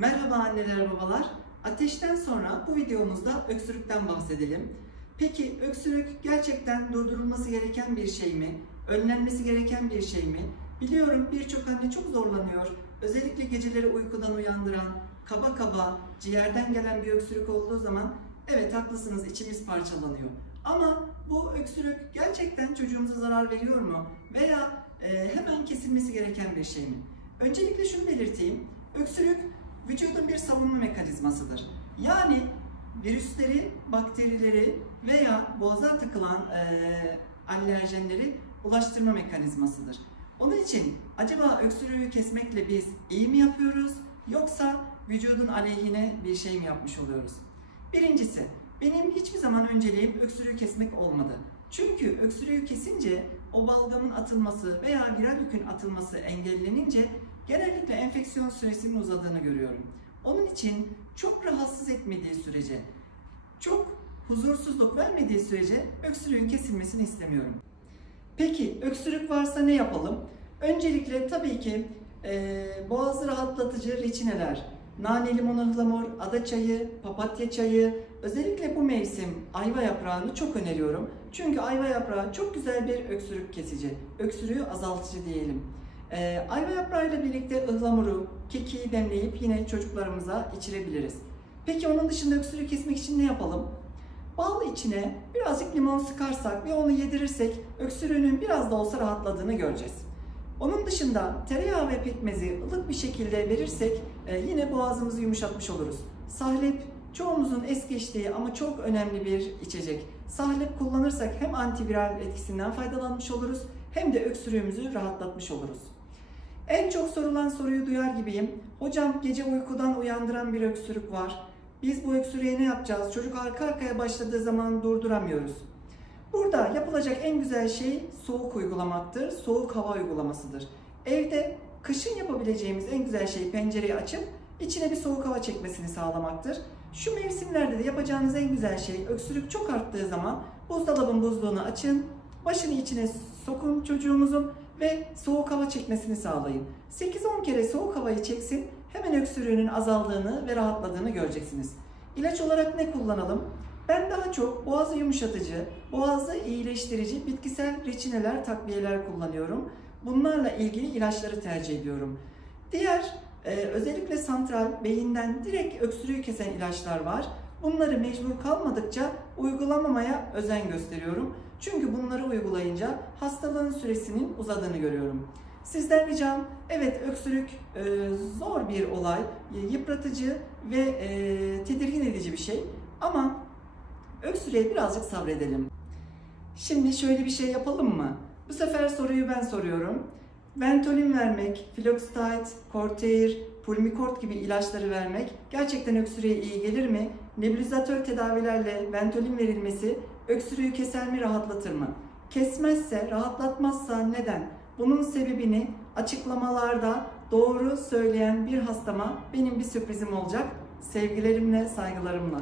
Merhaba anneler babalar. Ateşten sonra bu videomuzda öksürükten bahsedelim. Peki öksürük gerçekten durdurulması gereken bir şey mi? Önlenmesi gereken bir şey mi? Biliyorum birçok anne çok zorlanıyor. Özellikle geceleri uykudan uyandıran, kaba kaba ciğerden gelen bir öksürük olduğu zaman evet haklısınız, içimiz parçalanıyor. Ama bu öksürük gerçekten çocuğumuza zarar veriyor mu? Veya hemen kesilmesi gereken bir şey mi? Öncelikle şunu belirteyim. Öksürük vücudun bir savunma mekanizmasıdır. Yani virüsleri, bakterileri veya boğaza takılan alerjenleri ulaştırma mekanizmasıdır. Onun için acaba öksürüğü kesmekle biz iyi mi yapıyoruz yoksa vücudun aleyhine bir şey mi yapmış oluyoruz? Birincisi, benim hiçbir zaman önceliğim öksürüğü kesmek olmadı. Çünkü öksürüğü kesince o balgamın atılması veya viral yükün atılması engellenince genellikle enfeksiyon süresinin uzadığını görüyorum. Onun için çok rahatsız etmediği sürece, çok huzursuzluk vermediği sürece öksürüğün kesilmesini istemiyorum. Peki öksürük varsa ne yapalım? Öncelikle tabii ki boğazı rahatlatıcı reçineler, nane, limon, ıhlamur, ada çayı, papatya çayı, özellikle bu mevsim ayva yaprağını çok öneriyorum. Çünkü ayva yaprağı çok güzel bir öksürük kesici, öksürüğü azaltıcı diyelim. Ayva yaprağıyla birlikte ıhlamuru, kekiği demleyip yine çocuklarımıza içirebiliriz. Peki onun dışında öksürüğü kesmek için ne yapalım? Bal içine birazcık limon sıkarsak ve onu yedirirsek öksürüğünün biraz da olsa rahatladığını göreceğiz. Onun dışında tereyağı ve pekmezi ılık bir şekilde verirsek yine boğazımızı yumuşatmış oluruz. Sahlep çoğumuzun es geçtiği ama çok önemli bir içecek. Sahlep kullanırsak hem antiviral etkisinden faydalanmış oluruz hem de öksürüğümüzü rahatlatmış oluruz. En çok sorulan soruyu duyar gibiyim. Hocam gece uykudan uyandıran bir öksürük var. Biz bu öksürüğe ne yapacağız? Çocuk arka arkaya başladığı zaman durduramıyoruz. Burada yapılacak en güzel şey soğuk uygulamaktır. Soğuk hava uygulamasıdır. Evde kışın yapabileceğimiz en güzel şey pencereyi açıp içine bir soğuk hava çekmesini sağlamaktır. Şu mevsimlerde de yapacağınız en güzel şey öksürük çok arttığı zaman buzdolabın buzluğunu açın, başını içine sokun çocuğumuzun ve soğuk hava çekmesini sağlayın. 8-10 kere soğuk havayı çeksin, hemen öksürüğünün azaldığını ve rahatladığını göreceksiniz. İlaç olarak ne kullanalım? Ben daha çok boğazı yumuşatıcı, boğazı iyileştirici bitkisel reçineler, takviyeler kullanıyorum. Bunlarla ilgili ilaçları tercih ediyorum. Diğer özellikle santral, beyinden direkt öksürüğü kesen ilaçlar var. Bunları mecbur kalmadıkça uygulamamaya özen gösteriyorum. Çünkü bunları uygulayınca hastalığın süresinin uzadığını görüyorum. Sizden ricam, evet öksürük zor bir olay, yıpratıcı ve tedirgin edici bir şey ama öksürüğe birazcık sabredelim. Şimdi şöyle bir şey yapalım mı? Bu sefer soruyu ben soruyorum. Ventolin vermek, Floxtide, Corteyr, Pulmicort gibi ilaçları vermek gerçekten öksürüğe iyi gelir mi? Nebulizatör tedavilerle Ventolin verilmesi öksürüğü keser mi, rahatlatır mı? Kesmezse, rahatlatmazsa neden? Bunun sebebini açıklamalarda doğru söyleyen bir hastama benim bir sürprizim olacak. Sevgilerimle, saygılarımla.